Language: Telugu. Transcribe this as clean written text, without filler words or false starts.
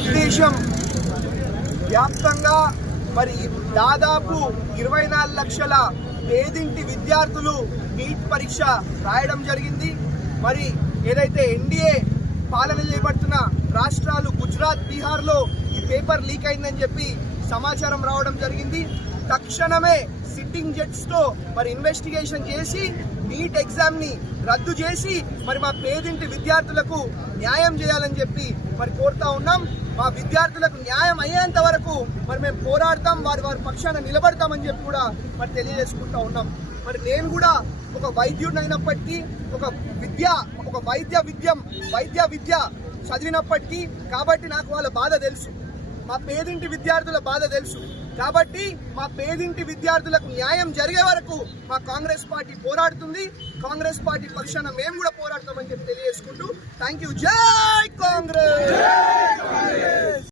భారతదేశం వ్యాప్తంగా మరి దాదాపు 24 లక్షల పేదింటి విద్యార్థులు నీట్ పరీక్ష రాయడం జరిగింది. మరి ఏదైతే ఎన్డీఏ పాలన చేయబడుతున్న రాష్ట్రాలు గుజరాత్, బీహార్లో ఈ పేపర్ లీక్ అయిందని చెప్పి సమాచారం రావడం జరిగింది. తక్షణమే సిట్టింగ్ జడ్జ్ తో మరి ఇన్వెస్టిగేషన్ చేసి నీట్ ఎగ్జామ్ ని రద్దు చేసి మరి మా పేదింటి విద్యార్థులకు న్యాయం చేయాలని చెప్పి మరి కోరుతా ఉన్నాం. మా విద్యార్థులకు న్యాయం అయ్యేంత వరకు మరి మేము పోరాడతాం, వారి పక్షాన నిలబడతామని చెప్పి కూడా మరి తెలియజేసుకుంటా ఉన్నాం. మరి నేను కూడా ఒక వైద్యుడిని అయినప్పటికీ ఒక వైద్య విద్య చదివినప్పటికీ కాబట్టి నాకు వాళ్ళ బాధ తెలుసు, మా పేదింటి విద్యార్థుల బాధ తెలుసు. కాబట్టి మా పేదింటి విద్యార్థులకు న్యాయం జరిగే వరకు మా కాంగ్రెస్ పార్టీ పోరాడుతుంది. కాంగ్రెస్ పార్టీ పక్షాన మేము కూడా పోరాడతామని చెప్పి తెలియజేసుకుంటూ థ్యాంక్ యూ. జై కాంగ్రెస్.